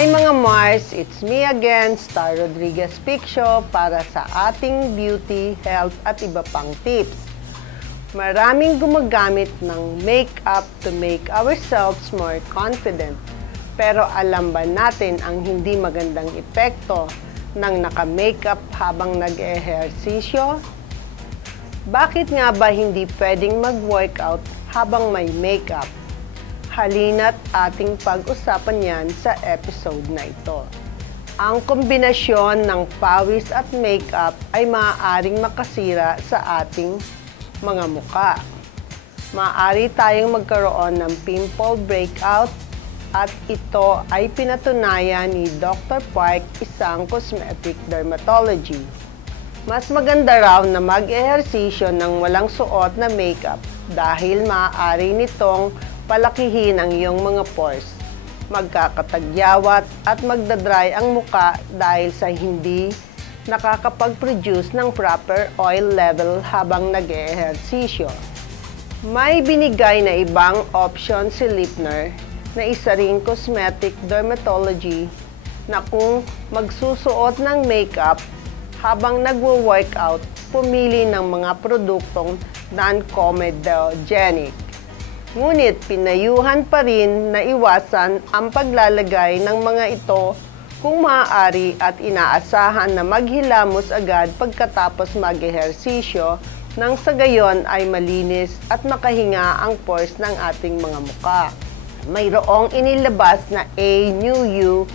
Hi mga Mars! It's me again, Star Rodriguez Piccio para sa ating beauty, health at iba pang tips. Maraming gumagamit ng makeup to make ourselves more confident. Pero alam ba natin ang hindi magandang epekto ng naka-makeup habang nag-ehersisyo? Bakit nga ba hindi pwedeng mag-workout habang may makeup? Halina't ating pag-usapan yan sa episode na ito. Ang kombinasyon ng pawis at makeup ay maaaring makasira sa ating mga muka. Maaari tayong magkaroon ng pimple breakout at ito ay pinatunayan ni Dr. Park, isang cosmetic dermatology. Mas maganda raw na mag-ehersisyo ng walang suot na makeup dahil maaari nitong palakihin ang iyong mga pores, magkakatagyawat at magdadry ang muka dahil sa hindi nakakapag-produce ng proper oil level habang nag-ehersisyo. May binigay na ibang option si Lipner na isa ring cosmetic dermatology na kung magsusuot ng makeup habang nagwo-workout, pumili ng mga produktong non-comedogenic. Ngunit pinayuhan pa rin na iwasan ang paglalagay ng mga ito kung maaari at inaasahan na maghilamos agad pagkatapos mag-ehersisyo nang sa gayon ay malinis at makahinga ang pores ng ating mga muka. Mayroong inilabas na A New You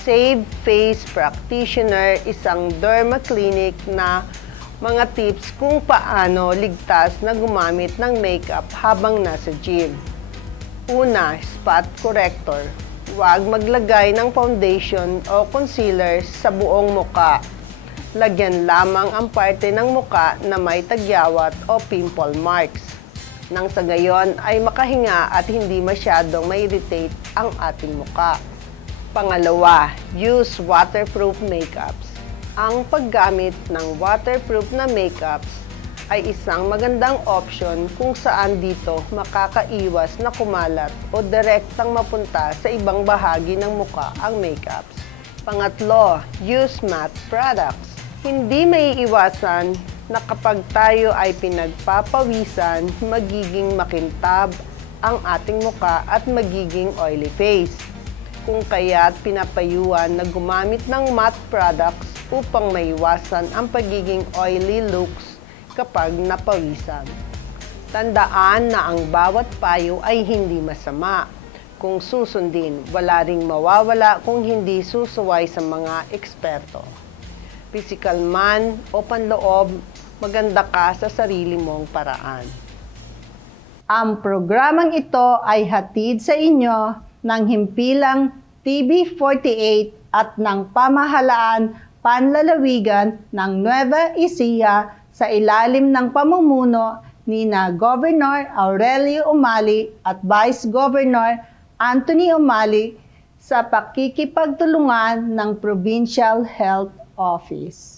Save Face Practitioner, isang derma clinic na mga tips kung paano ligtas na gumamit ng makeup habang nasa gym. Una, spot corrector. Huwag maglagay ng foundation o concealer sa buong muka. Lagyan lamang ang parte ng muka na may tagyawat o pimple marks. Nang sa gayon ay makahinga at hindi masyadong ma-irritate ang ating muka. Pangalawa, use waterproof makeups. Ang paggamit ng waterproof na makeups ay isang magandang option kung saan dito makakaiwas na kumalat o direktang mapunta sa ibang bahagi ng muka ang makeups. Pangatlo, use matte products. Hindi maiiwasan na kapag tayo ay pinagpapawisan, magiging makintab ang ating muka at magiging oily face. Kung kaya't pinapayuhan na gumamit ng matte products upang maiwasan ang pagiging oily looks kapag napawisan. Tandaan na ang bawat payo ay hindi masama kung susundin. Wala ring mawawala kung hindi susuway sa mga eksperto. Physical man o panloob, maganda ka sa sarili mong paraan. Ang programang ito ay hatid sa inyo ng himpilang TV48 at ng pamahalaan panlalawigan ng Nueva Ecija sa ilalim ng pamumuno ni na Governor Aurelio Umali at Vice Governor Anthony Umali sa pakikipagtulungan ng Provincial Health Office.